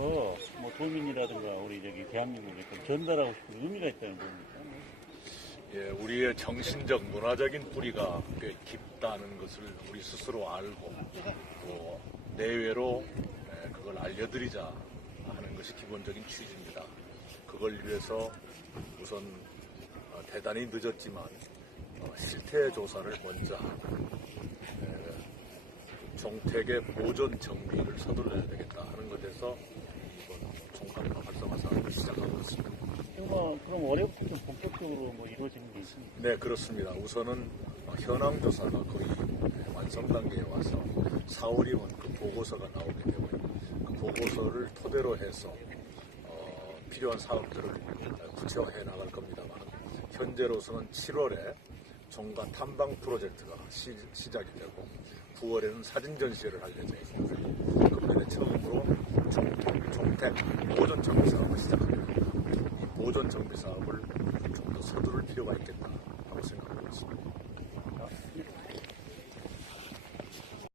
뭐 도민이라든가 우리 저기 대한민국에 좀 전달하고 싶은 의미가 있다는 겁니다. 예, 우리의 정신적 문화적인 뿌리가 꽤 깊다는 것을 우리 스스로 알고 또 내외로 예, 그걸 알려드리자 하는 것이 기본적인 취지입니다. 그걸 위해서 우선 어, 대단히 늦었지만 어, 실태 조사를 먼저 예, 종택의 보존 정비를 서둘러야 되겠다 하는 것에서 종합 활성화 사업을 시작하고 있습니다. 뭐 그럼 올해부터 좀 본격적으로 뭐 이루어지는 게 있습니까? 네, 그렇습니다. 우선은 어, 현황 조사가 거의 완성 단계에 와서 4월이면 그 보고서가 나오게 되고요. 그 보고서를 토대로 해서 어, 필요한 사업들을 구체화해 나갈 겁니다만 현재로서는 7월에 종가 탐방 프로젝트가 시, 작이 되고 9월에는 사진 전시회를 할 예정입니다. 종, 종택 보존 정비 사업을 시작합니다. 이 보존 정비 사업을 좀 더 서두를 필요가 있겠다 하고 생각하고 있습니다.